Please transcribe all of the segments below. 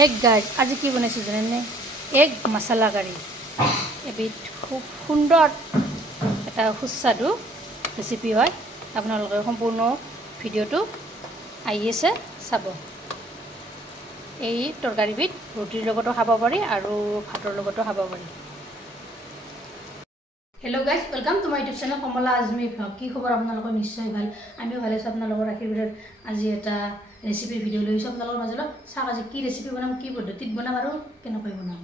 egg guys আজি কি বনাইছোঁ জানেনে এগ মছলা কাৰী এবিধ খুব সুন্দৰ এটা সুস্বাদু ৰেচিপি হয় আপোনালোকে সম্পূৰ্ণ ভিডিঅ'টো আহি আছে চাব এই তৰকাৰীবিধ ৰুটিৰ লগতো খাব পাৰি আৰু ভাতৰ লগতো খাব পাৰি hello' guys welcome to my YouTube channel Kamala Azmi blog কি খবৰ আপোনালোকৰ নিশ্চয় ভাল আমিও ভালে আছোঁ আপোনালোকৰ আশীৰ্বাদত আজি এটা ৰেচিপিৰ ভিডিঅ' লৈছোঁ আপোনালোকৰ মাজলৈ চাওক আজি কি ৰেচিপি বনাম কি পদ্ধতিত বনাম আৰু কেনেকৈ বনাম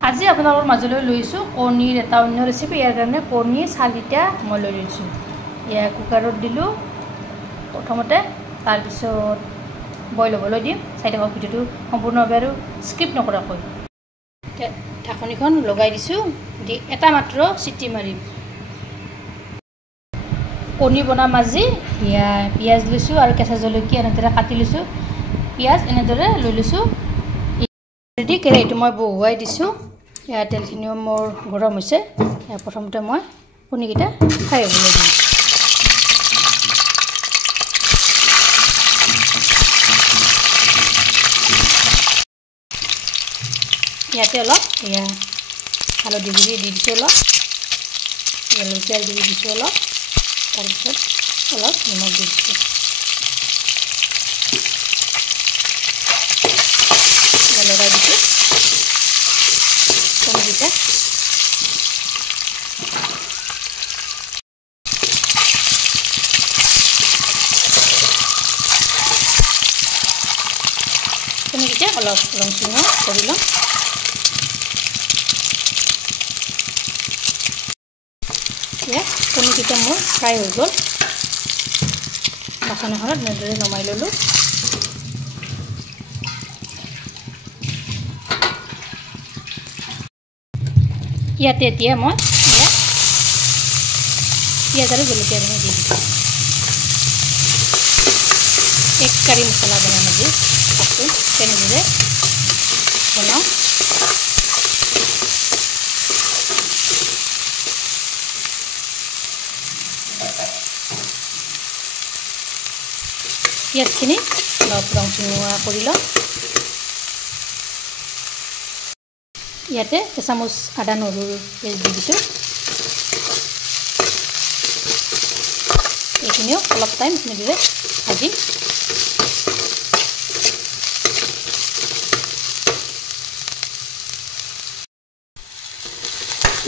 আজি আপোনালোকৰ মাজলৈ লৈছোঁ কণীৰ এটা অন্য ৰেচিপি ইয়াৰ কাৰণে কণী 4টা মই লৈ লৈছোঁ ইয়াক কুকাৰত দিলোঁ প্ৰথমতে তাৰপিছত বইল হ'বলৈ দিম চাই থাকক ভিডিঅ'টো সম্পূৰ্ণভাৱে আৰু স্কিপ নকৰাকৈ ঢাকনিখন লগাই দিছোঁ দি এটা মাত্ৰ চিটি মাৰিম কণী বনাম আজি পিঁয়াজ লৈছোঁ আৰু কেঁচা জলকীয়া এনেদৰে কাটি লৈছোঁ পিঁয়াজ এনেদৰে লৈ লৈছোঁ ৰেডি কেৰাহীটো মই বহুৱাই দিছোঁ ইয়াৰ তেলখিনিও মোৰ গৰম হৈছে প্ৰথমতে মই কণীকেইটা ফ্ৰাই হ'বলৈ দিম ইয়াতে অলপ হালধি গুড়ি দি দিছোঁ অলপ জলকীয়াৰ গুড়ি দিছোঁ অলপ তাৰপিছত অলপ নিমখ দি দিছোঁ লগাই দিছোঁ কণীকেইটা অলপ ৰং চঙা কৰি ল'ম কণীকেইটা মোৰ ফ্ৰাই হৈ গ'ল বাচন এখনত এনেদৰে নমাই ল'লোঁ ইয়াতে এতিয়া মই পিঁয়াজ আৰু জলকীয়াখিনি দি দিছোঁ এক কাৰী মছলা বনাম আজি ভাতটো তেনেদৰে বনাওঁ পিঁয়াজখিনি অলপ ৰং চঙুৱা কৰি লওঁ ইয়াতে এচামুচ আদা নহৰুৰ পেষ্ট দি দিছোঁ এইখিনিও অলপ টাইম এনেদৰে ভাজিম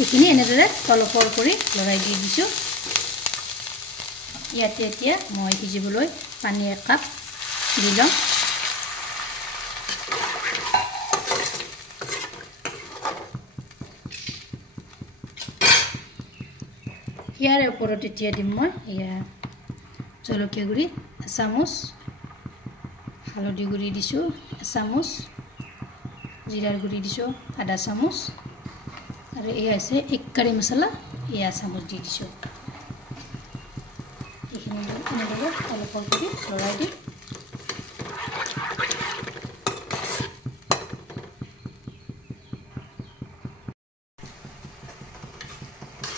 এইখিনি এনেদৰে তলফৰ কৰি লৰাই দি দিছোঁ ইয়াতে এতিয়া মই সিজিবলৈ পানী 1 কাপ দি লওঁ ইয়াৰ ওপৰত এতিয়া দিম মই জলকীয়া গুড়ি এচামুচ হালধি গুড়ি দিছোঁ এচামুচ জিৰাৰ গুড়ি দিছোঁ আধা চামুচ আৰু এই আছে এক কাৰী মছলা চামুচ দি দিছোঁ এইখিনি এনেদৰে অলপ কৰি লৰাই দিম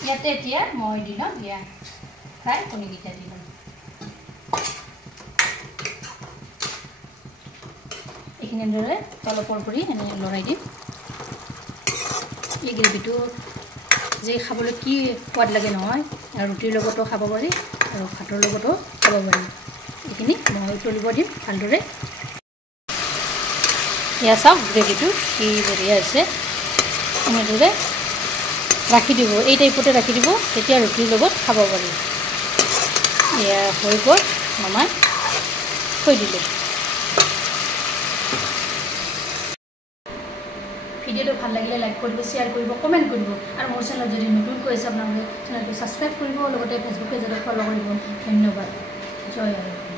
ইয়াতে এতিয়া মই দি ল'ম ফ্ৰাই কণীকেইটা দি ল'ম এইখিনি এনেদৰে তলপৰ কৰি এনে লৰাই দিম এই গ্ৰেভিটো যে খাবলৈ কি সোৱাদ লাগে নহয় আৰু ৰুটিৰ লগতো খাব পাৰি আৰু ভাতৰ লগতো খাব পাৰি এইখিনি মই উতলিব দিম ভালদৰে চাওক গ্ৰেভিটো কি বঢ়িয়া হৈছে এনেদৰে ৰাখি দিব এই টাইপতে ৰাখি দিব তেতিয়া ৰুটিৰ লগত খাব পাৰি হৈ গ'ল নমাই থৈ দিলোঁ ভিডিঅ'টো ভাল লাগিলে লাইক কৰিব শ্বেয়াৰ কৰিব কমেণ্ট কৰিব আৰু মোৰ চেনেলত যদি নতুনকৈ আছে আপোনালোকে চেনেলটো ছাবস্ক্ৰাইব কৰিব লগতে ফেচবুক পেজত ফ'ল' কৰিব ধন্যবাদ জয় আৰু